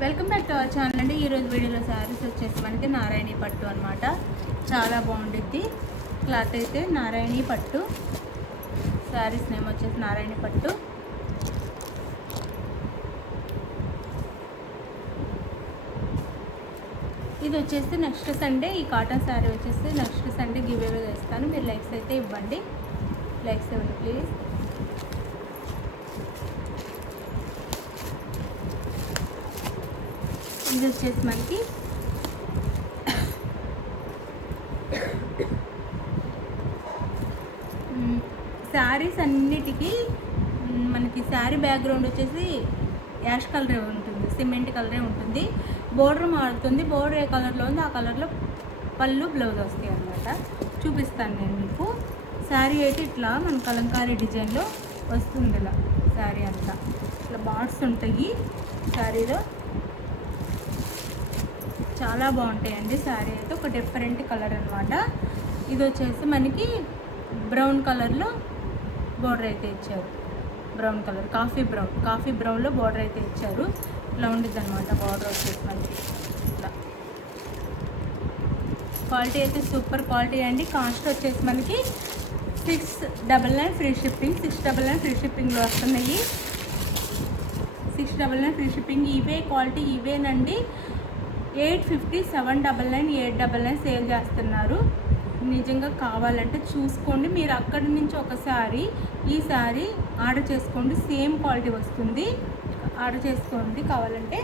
Welcome back to our channel అండి. ఈరోజు వీడియోలో శారీస్ వచ్చేసి మనకి నారాయణి పట్టు అనమాట. చాలా బాగుంటుంది క్లాత్ అయితే. నారాయణి పట్టు శారీస్ నేమ్ వచ్చేసి నారాయణి పట్టు. ఇది వచ్చేసి నెక్స్ట్ సండే ఈ కాటన్ శారీ వచ్చేసి నెక్స్ట్ సండే గివ్ అవే చేస్తాను. మీరు లైక్స్ అయితే ఇవ్వండి, లైక్స్ ఇవ్వండి ప్లీజ్. ఇది వచ్చేసి మనకి శారీస్ అన్నిటికీ మనకి శారీ బ్యాక్గ్రౌండ్ వచ్చేసి యాష్ కలరే ఉంటుంది, సిమెంట్ కలరే ఉంటుంది. బోర్డర్ మారుతుంది, బోర్డర్ ఏ కలర్లో ఉంది ఆ కలర్లో పళ్ళు బ్లౌజ్ వస్తాయి అన్నమాట. చూపిస్తాను నేను మీకు. శారీ అయితే ఇట్లా మన కలంకారీ డిజైన్లో వస్తుంది. ఇలా శారీ అంతా ఇట్లా బార్డ్స్ ఉంటాయి శారీలో. చాలా బాగుంటాయండి శారీ అయితే. ఒక డిఫరెంట్ కలర్ అనమాట. ఇది వచ్చేసి మనకి బ్రౌన్ కలర్లో బోర్డర్ అయితే ఇచ్చారు. బ్రౌన్ కలర్ కాఫీ బ్రౌన్లో బోర్డర్ అయితే ఇచ్చారు. ఇట్లా ఉండేది అనమాట బోర్డర్ వచ్చేసి మనకి. ఇట్లా క్వాలిటీ అయితే సూపర్ క్వాలిటీ అండి. కాస్ట్ వచ్చేసి మనకి 699 ఫ్రీ షిప్పింగ్. 699 ఫ్రీ షిప్పింగ్లో వస్తున్నాయి. 699 ఫ్రీ షిప్పింగ్. ఇవే క్వాలిటీ ఇవేనండి. 850, 799, 899 సేల్ చేస్తున్నారు. నిజంగా కావాలంటే చూసుకోండి. మీరు అక్కడి నుంచి ఒకసారి ఈ శారీ ఆర్డర్ చేసుకోండి, సేమ్ క్వాలిటీ వస్తుంది. ఆర్డర్ చేసుకోండి కావాలంటే.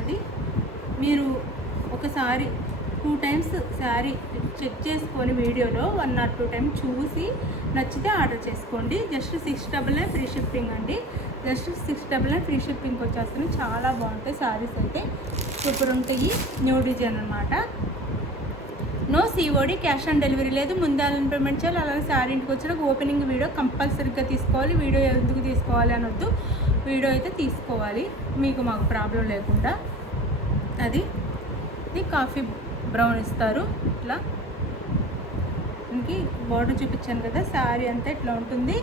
అది మీరు ఒకసారి 2 టైమ్స్ శారీ చెక్ చేసుకొని వీడియోలో 1 or 2 టైమ్స్ చూసి నచ్చితే ఆర్డర్ చేసుకోండి. జస్ట్ 699 ఫ్రీ షిప్పింగ్ అండి. జస్ట్ 699 ఫ్రీ షిప్పింగ్కి వచ్చేస్తున్నాయి. చాలా బాగుంటాయి శారీస్ అయితే, సూపర్ ఉంటాయి. న్యూ డిజైన్ అనమాట. No COD, cash on delivery లేదు. ముందే పేమెంట్ చేయాలి. అలాగే శారీ ఇంటికి వచ్చినాక ఓపెనింగ్ వీడియో కంపల్సరీగా తీసుకోవాలి. వీడియో ఎందుకు తీసుకోవాలి అనొద్దు, వీడియో అయితే తీసుకోవాలి మీకు మాకు ప్రాబ్లం లేకుండా. అది కాఫీ బ్రౌన్ ఇస్తారు. ఇట్లా ఇంకి బార్డర్ చూపించాను కదా, శారీ అంతా ఇట్లా ఉంటుంది.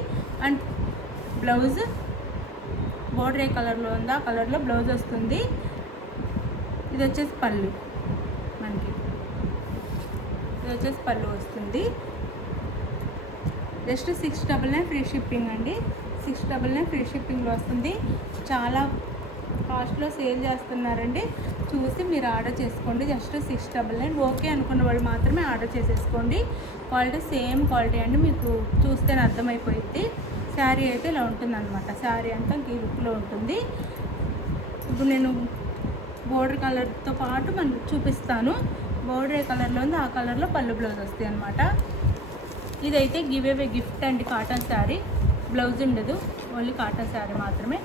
అండ్ బ్లౌజ్ బార్డర్ ఏ కలర్లో ఉందో ఆ కలర్లో బ్లౌజ్ వస్తుంది. ఇది వచ్చేసి పళ్ళు మనకి, ఇది వచ్చేసి పళ్ళు వస్తుంది. జస్ట్ 699 ఫ్రీ షిప్పింగ్ అండి. 699 ఫ్రీ షిప్పింగ్లో వస్తుంది. చాలా కాస్ట్లో సేల్ చేస్తున్నారండి. చూసి మీరు ఆర్డర్ చేసుకోండి. జస్ట్ 699. ఓకే అనుకున్న వాళ్ళు మాత్రమే ఆర్డర్ చేసేసుకోండి. క్వాలిటీ సేమ్ క్వాలిటీ అండి, మీకు చూస్తేనే అర్థమైపోయింది. శారీ అయితే ఇలా ఉంటుంది అనమాట. శారీ అంతా ఈ లుక్లో ఉంటుంది. ఇప్పుడు నేను బోర్డర్ కలర్తో పాటు మనకు చూపిస్తాను. బోర్డర్ ఏ కలర్లో ఉంది ఆ కలర్లో పళ్ళు బ్లౌజ్ వస్తాయి అనమాట. ఇదైతే గివ్ అవే గిఫ్ట్ అండి. కాటన్ శారీ, బ్లౌజ్ ఉండదు, ఓన్లీ కాటన్ శారీ మాత్రమే.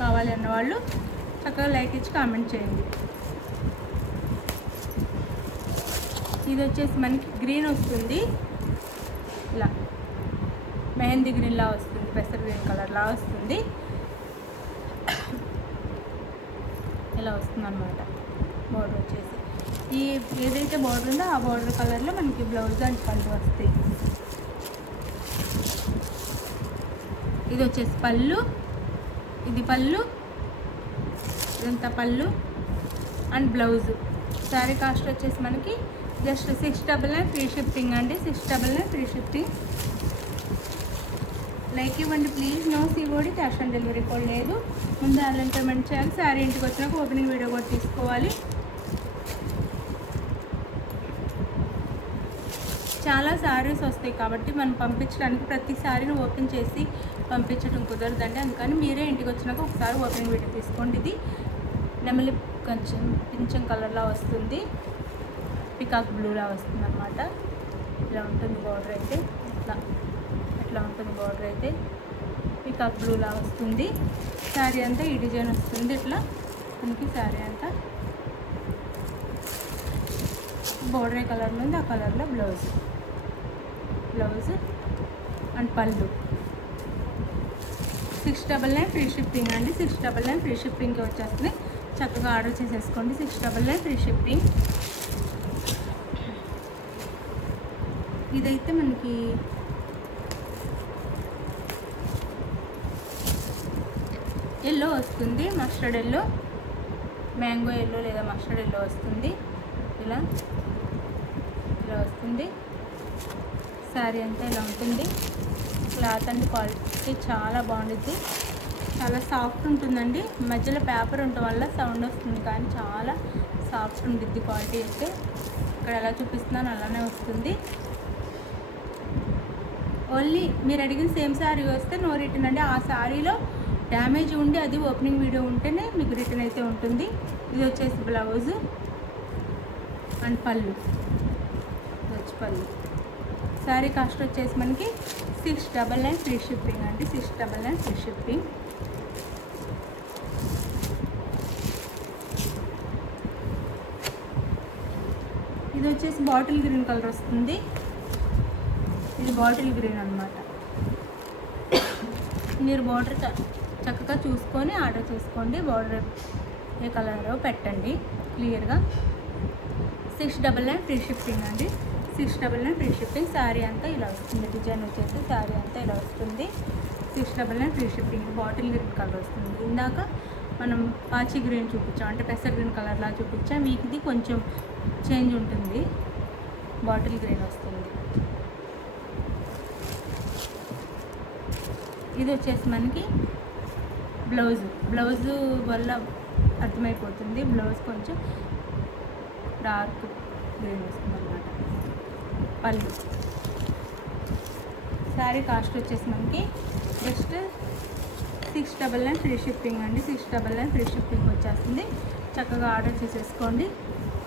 కావాలి అన్నవాళ్ళు చక్కగా లైక్ ఇచ్చి కామెంట్ చేయండి. ఇది వచ్చేసి మనకి గ్రీన్ వస్తుంది. ఇలా మెహందీ గ్రీన్లా వస్తుంది, పెసర్ గ్రీన్ కలర్లా వస్తుంది. ఇలా వస్తుంది అనమాట బోర్డర్ వచ్చేసి. ఈ ఏదైతే బోర్డర్ ఉందో ఆ బోర్డర్ కలర్లో మనకి బ్లౌజ్ అండ్ పళ్ళు వస్తాయి. ఇది వచ్చేసి పళ్ళు, ఇది పళ్ళు, ఇదంతా పళ్ళు అండ్ బ్లౌజ్. శారీ కాస్ట్ వచ్చేసి మనకి జస్ట్ 699 ఫ్రీ షిప్పింగ్ అండి. 699 ఫ్రీ షిప్పింగ్. లైక్ ఇవ్వండి please. No COD, cash on delivery కూడా లేదు. ముందు ఆన్లైన్ పేమెంట్ చేయాలి. శారీ ఇంటికి వచ్చినాక ఓపెనింగ్ వీడియో కూడా తీసుకోవాలి. చాలా శారీస్ వస్తాయి కాబట్టి మనం పంపించడానికి ప్రతి శారీని ఓపెన్ చేసి పంపించడం కుదరదండి. అందుకని మీరే ఇంటికి వచ్చినాక ఒకసారి ఓపెనింగ్ వీడియో తీసుకోండి. ఇది నెమలి కొంచెం పింఛం కలర్లా వస్తుంది, పికాక్ బ్లూలా వస్తుంది అనమాట. ఇలా ఉంటుంది బార్డర్ అయితే. ఇట్లా ఉంటుంది బార్డర్ అయితే. పికాక్ బ్లూలా వస్తుంది. శారీ అంతా ఈ డిజైన్ వస్తుంది. ఇట్లా మనకి శారీ అంతా బార్డర్ ఏ కలర్లో ఉంది ఆ కలర్లో బ్లౌజ్ అండ్ పళ్ళు. 699 ఫ్రీ షిప్పింగ్ అండి. 699 ఫ్రీ షిప్పింగ్కి వచ్చేస్తుంది. చక్కగా ఆర్డర్ చేసేసుకోండి. 699 ఫ్రీ షిప్పింగ్. ఇదైతే మనకి ఎల్లో వస్తుంది, మస్టర్డ్ ఎల్లో. మ్యాంగో ఎల్లో లేదా మస్టర్డ్ ఎల్లో వస్తుంది. ఇలా వస్తుంది. శారీ అంతా ఇలా ఉంటుంది. క్లాత్ అండ్ క్వాలిటీ చాలా బాగుంటుంది. చాలా సాఫ్ట్ ఉంటుందండి. మధ్యలో పేపర్ ఉండటం వల్ల సౌండ్ వస్తుంది, కానీ చాలా సాఫ్ట్ ఉంటుంది క్వాలిటీ అయితే. ఇక్కడ ఎలా చూపిస్తున్నాను అలానే వస్తుంది. ఓన్లీ మీరు అడిగిన సేమ్ శారీ వస్తే నో రిటర్న్ అండి. ఆ శారీలో డ్యామేజ్ ఉండి అది ఓపెనింగ్ వీడియో ఉంటేనే మీకు రిటర్న్ అయితే ఉంటుంది. ఇది వచ్చేసి బ్లౌజ్ అండ్ పళ్ళు. ఇది వచ్చి పళ్ళు. శారీ కాస్ట్ వచ్చేసి మనకి 699 ఫ్రీ షిప్పింగ్ అండి. 699 ఫ్రీ షిప్పింగ్. ఇది వచ్చేసి బాటిల్ గ్రీన్ కలర్ వస్తుంది. ఇది బాటిల్ గ్రీన్ అన్నమాట. మీరు బార్డర్ చక్కగా చూసుకొని ఆర్డర్ చేసుకోండి. బార్డర్ ఏ కలరో పెట్టండి క్లియర్గా. 699 ఫ్రీ షిప్పింగ్ అండి. 699 ఫ్రీ షిప్పింగ్. శారీ అంతా ఇలా వస్తుంది. డిజైన్ వచ్చేసి శారీ అంతా ఇలా వస్తుంది. 699 free shipping. Bottle green colour వస్తుంది. ఇందాక మనం పాచి గ్రీన్ చూపించాం, అంటే పెసర్ గ్రీన్ కలర్లా చూపించాం. మీకు ఇది కొంచెం చేంజ్ ఉంటుంది. బాటిల్ గ్రీన్ వస్తుంది. ఇది వచ్చేసి మనకి బ్లౌజు వల్ల అర్థమైపోతుంది. బ్లౌజ్ కొంచెం డార్క్ గ్రీన్ వస్తుంది అన్నమాట. పళ్ళు. శారీ కాస్ట్ వచ్చేసి మనకి జస్ట్ 699 ఫ్రీ షిప్పింగ్ అండి. 699 ఫ్రీ షిప్పింగ్ వచ్చేస్తుంది. చక్కగా ఆర్డర్ చేసేసుకోండి.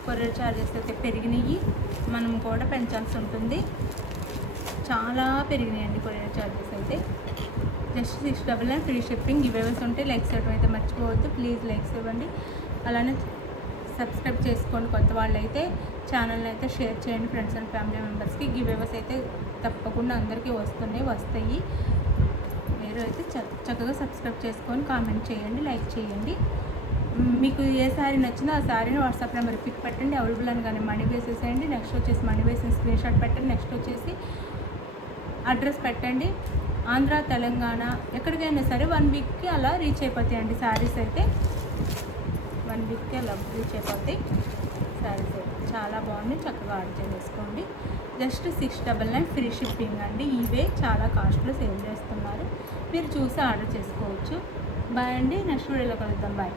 కొరియర్ ఛార్జెస్ అయితే పెరిగినాయి, మనం కూడా పెంచాల్సి ఉంటుంది. చాలా పెరిగినాయండి కొరియర్ ఛార్జెస్ అయితే. Just 699 free shipping. గివేవేస్ ఉంటే లైక్స్ ఇవ్వడం అయితే మర్చిపోవద్దు. ప్లీజ్ లైక్స్ ఇవ్వండి. అలానే సబ్స్క్రైబ్ చేసుకోండి. కొత్త వాళ్ళు అయితే ఛానల్ని అయితే షేర్ చేయండి ఫ్రెండ్స్ అండ్ ఫ్యామిలీ మెంబర్స్కి. గివేవేస్ అయితే తప్పకుండా అందరికీ వస్తాయి. మీరు అయితే చక్కగా సబ్స్క్రైబ్ చేసుకొని కామెంట్ చేయండి, లైక్ చేయండి. మీకు ఏ శారీ నచ్చిందో ఆ శారీని వాట్సాప్ నెంబర్ పిక్ పెట్టండి. అవైలబుల్ అని కానీ మనీ వేసేసేయండి. నెక్స్ట్ వచ్చేసి మనీ వేసిన స్క్రీన్ షాట్ పెట్టండి. నెక్స్ట్ వచ్చేసి అడ్రస్ పెట్టండి. ఆంధ్ర, తెలంగాణ ఎక్కడికైనా సరే 1 వీక్కి అలా రీచ్ అయిపోతాయండి శారీస్ అయితే. 1 వీక్కి అలా రీచ్ అయిపోతాయి శారీస్ అయితే. చాలా బాగుంది. చక్కగా ఆర్డర్ చేసుకోండి. జస్ట్ 699 ఫ్రీ షిప్పింగ్ అండి. ఇవే చాలా కాస్ట్లో సేల్ చేస్తున్నారు. మీరు చూసి ఆర్డర్ చేసుకోవచ్చు. బాయ్ అండి. నెక్స్ట్ వీడియోలో కలుద్దాం. బాయ్.